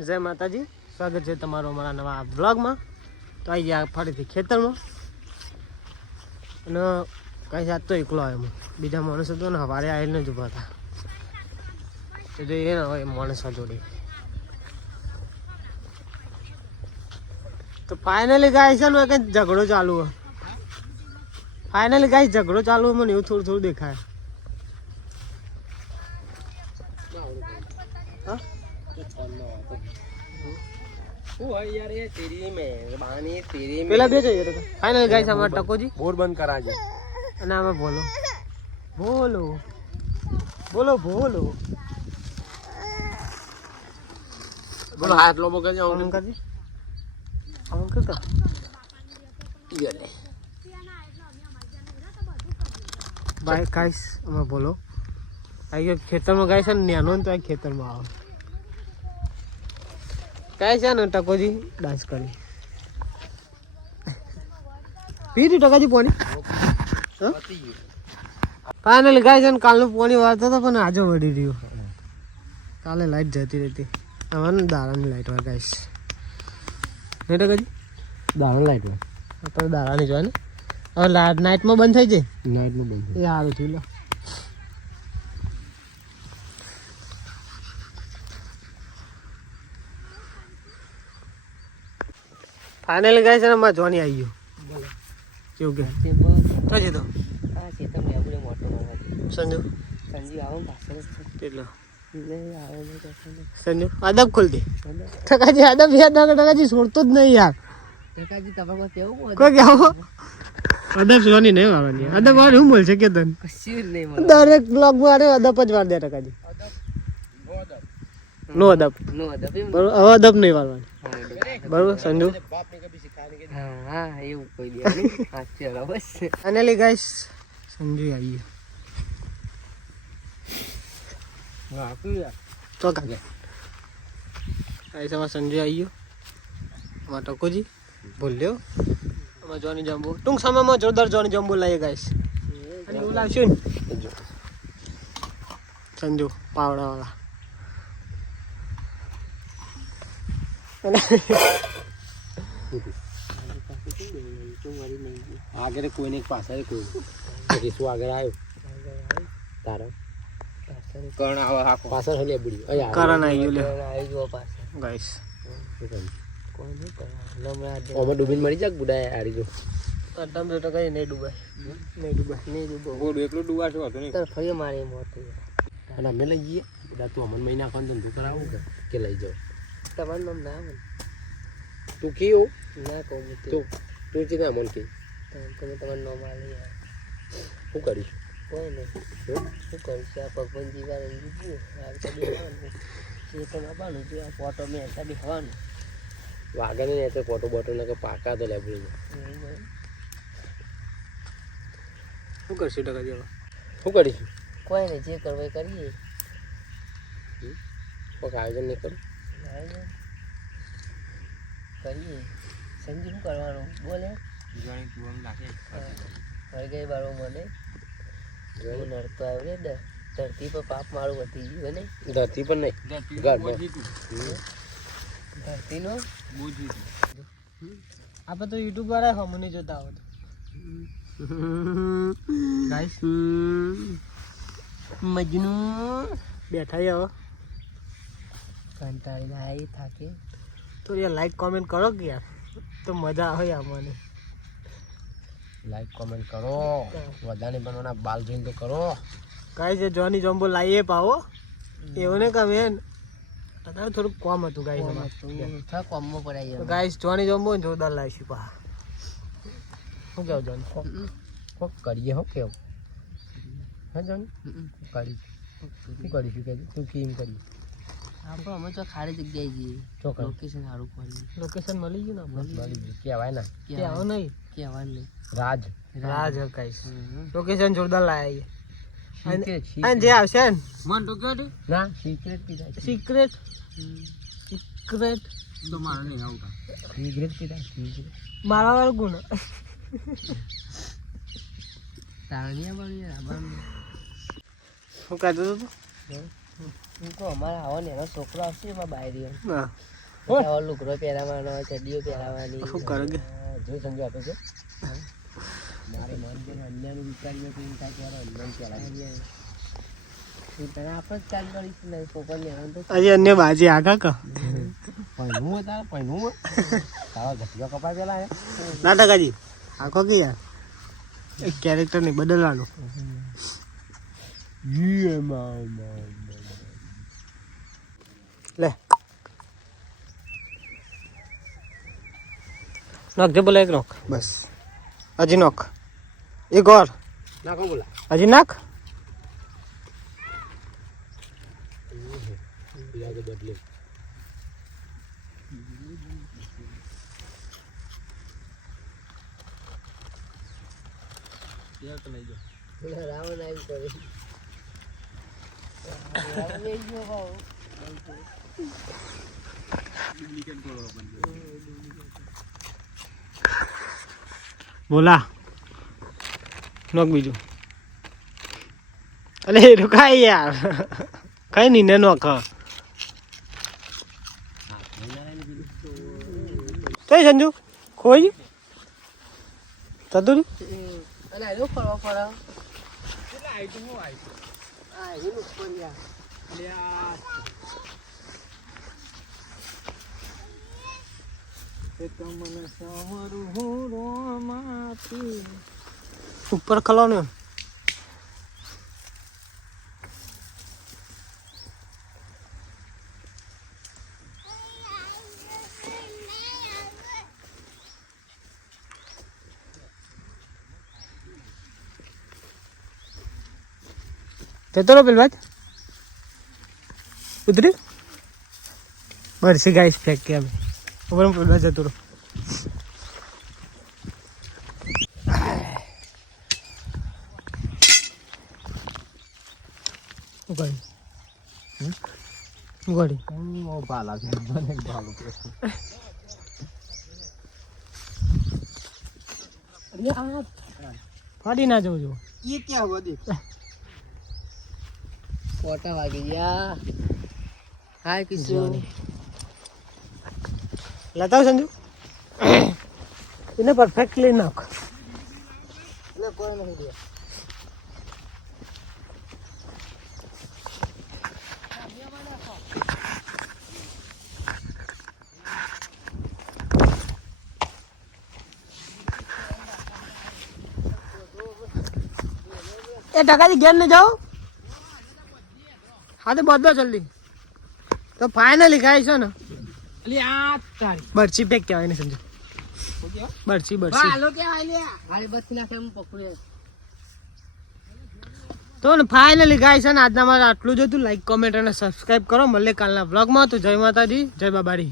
જય માતાજી, સ્વાગત છે તમારો અમારા નવા બ્લોગમાં. તો આવી ગયા ફરીથી ખેતરમાં અને કઈ જાત તો એકલો આવ્યો હું. બીજા માણસો તો ને સવારે આવીને જ ઊભા હતા તો જોઈએ ને હવે માણસો જોડે. તો ફાઇનલી ગાય છે ને કંઈક ઝઘડો ચાલુ હોય. ફાઇનલી ગાય ઝઘડો ચાલુ હોય, મને એવું થોડું થોડું દેખાય. પેલા બે જઈએ તો ફાઇનલ ગાય છે અમારા ટકોજી બોર બંધ કરાજે અને અમે બોલો બોલો બોલો બોલો બોલો હાથ લોબો કરજો આમ કરજી આમ કરતા યલે બાય ગાઈસ અમે બોલો આ ખેતરમાં ગાય છે ને નેનો તો આ ખેતરમાં આવે કાંઈ છે ને ટકોજી ડાન્સ કરી પીધું ટકાજી પાણી ફાઇનલી ગાય છે ને કાલનું પાણી વાળતો હતો પણ આજે વળી રહ્યું. કાલે લાઈટ જતી રહેતી, હવે દારાની લાઈટ હોય ગાઈસ નહીં ટકાજી દારાની લાઈટ હોય તો દારાની જ હોય ને. હવે નાઇટમાં બંધ થઈ જાય, નાઇટમાં બંધ એ સારું થયું. લો ફાઇનલી ગાય છે ને અમારે જોની આવી ગયો. કેવું કે તો છે તો સંજુ કેટલો સંજુ અદબ ખોલ દે ટકાજી. અદબ યાદ ના ટકાજી છોડતો જ નહીં યાર. કોઈ આવો અદબ જોની નહીં વાળવાની. અદબ વાર શું બોલશે કે તને દરેક બ્લોગ માં અદબ જ વાર દે ટકાજી. નો અદબ બરોબર, હવે અદબ નહીં વાળવાની બરોબર સંજુ. ફાઇનલી ગાઈસ સંજુ આવી ગયો. તો કાકે આમાં સંજુ આવી ગયો. અમારા ટકોજી ભૂલ્યો અમે જોની જમ્બો ટૂંક સમયમાં જોરદાર જોની જમ્બો લાવીએ ગાઈસ. અને એવું લાવશું ને સંજુ પાવડાવાળા. આગળ કોઈને પાછળ કોઈ શું આગળ આવ્યો તારો કરણ આવા પાછળ હલે બડી કરણ આવી ગયો ગાઈસ. ઓમાં ડૂબીને મરી જાક બુડાય હારી જો અડમ તો કઈ નહીં ડૂબાય નહીં ડૂબો બોડ એકલો ડૂબાશો હતો ને તાર ફરી મારે મોત અને અમે લઈ જઈએ બુડા. તું અમન મહિના ખાન ધંધો કરાવું કે લઈ જાવ તમારું નામ ના આવે તું કયો ના કહું તું તું છે ના મન કે તમે તમારું નામ આ લઈ શું કરીશ કોઈ નહીં શું કરીશ. આ પગબંધી વાર પણ આવવાનું છે. આ ફોટો મેં બી હવાનું વાગે ને તો ફોટો બોટો ને પાકા તો લેવું શું કરશું ટકા જેવા શું કરીશું. કોઈ નહીં જે કરવા કરીએ કોઈ આયોજન નહીં કરું કરીએ. સમજી શું કરવાનું બોલે ગઈ બારો મને નડતો આવ્યો ને ધરતી પર પાપ મારું વધી ગયું ને ધરતી પર નહીં ધરતી નો આપણે તો યુટ્યુબ વાળા હમને જોતા આવો તો ગાઈસ મજનુ બેઠા હવે કંટાળીને આવી થાકે તો યાર લાઈક કોમેન્ટ કરો કે યાર તો મજા આવે આપણને. લાઈક કોમેન્ટ કરો વધારે બનવાના બાલ જોઈને તો કરો. કાંઈ છે જોની જમ્બો લાવીએ પાવો એવું ને કે મેં અત્યારે થોડુંક કોમ હતું ગાઈસ કોમમાં પડાય ગાઈસ. જોની જમ્બો જોરદાર લાવીશું પા. શું કેવું જોની કોક કરીએ હો કેવું હા જોની કરી શું કરીશું કે તું કેમ કરી આપણે અમે તો ખાલી જગ્યાએ જઈએ લોકેશન સારું પડી લોકેશન મળી ગયું ને મળી ગયું કહેવાય ને કહેવાય નહીં કહેવાય નહીં રાજ રાજ હકાઈશ લોકેશન જોરદાર લાયા અને જે આવશે ને મન તો કયો ના સિક્રેટ પીધા સિક્રેટ સિક્રેટ તો મારે નહીં આવું સિક્રેટ પીધા મારા વાળું ગુણ તાળિયા બળી શું કહેતો હતો તો અમારા આવો ને એનો છોકરો આવશે એમાં બાયરીઓ હા આવો લુગડો પહેરાવાનો ચડીઓ પહેરાવાની શું કરો કે જો સમજો આપે છે મારે મન કે અન્યનું વિચારીને તો એમ થાય કે યાર અન્યનું પહેરાવી તને આપણે જ ચાલ કરીશું ને પોપર લેવાનું તો આજે અન્ય બાજી આગા કા પહેલું હતા પહેલું તારા ઘટિયો કપાય પેલા ના ટકાજી આખો કે યાર એક કેરેક્ટર નહીં બદલવાનું લે નોક જે બોલે એક નોક બસ હજી નોક એક ઓર ના કોણ બોલા હજી નાખ બદલે રાવણ આવી કરે બોલા નોક બીજું અલે રૂકાય યાર કઈ નહીં ને નોક તો સંજુ ખોઈ તદુરી અને આનો ફરવા ફરા કેટલા આઈટમ હો આઈટમ આ એનું ઉપર યાર લ્યા તે તો મને સામરું હું રોમાતી ઉપર ખલો ને જતો રહો પેલબાજ ઉતરી બરસી ગાઈસ ફેંક કે અમે ઉપર પેલબાજ જતો રહો ઉગાડી ભાલા છે મને ભાલું ફાડી ના જવું જો ये क्या हुआ देख कोटा वागी या हाय किशोर લેતા સંજુ એને પરફેક્ટલી નાખ ना कोई नहीं दिया એ ટકાથી ઘેર ને જાઓ હા તો બધો જલ્દી તો ફાઇનલી ગાય છે ને अली आ तारी બરછી પેક કહેવાય ને સમજો બરછી બરછી हालो क्या हाले हाल बस ना के हम पकड़े તો ને ફાઇનલી ગાય છે ને આજના મારે આટલું જ હતું લાઈક કોમેન્ટ અને સબસ્ક્રાઇબ કરો મળે કાલના વ્લોગમાં તો જય માતાજી જય બાબારી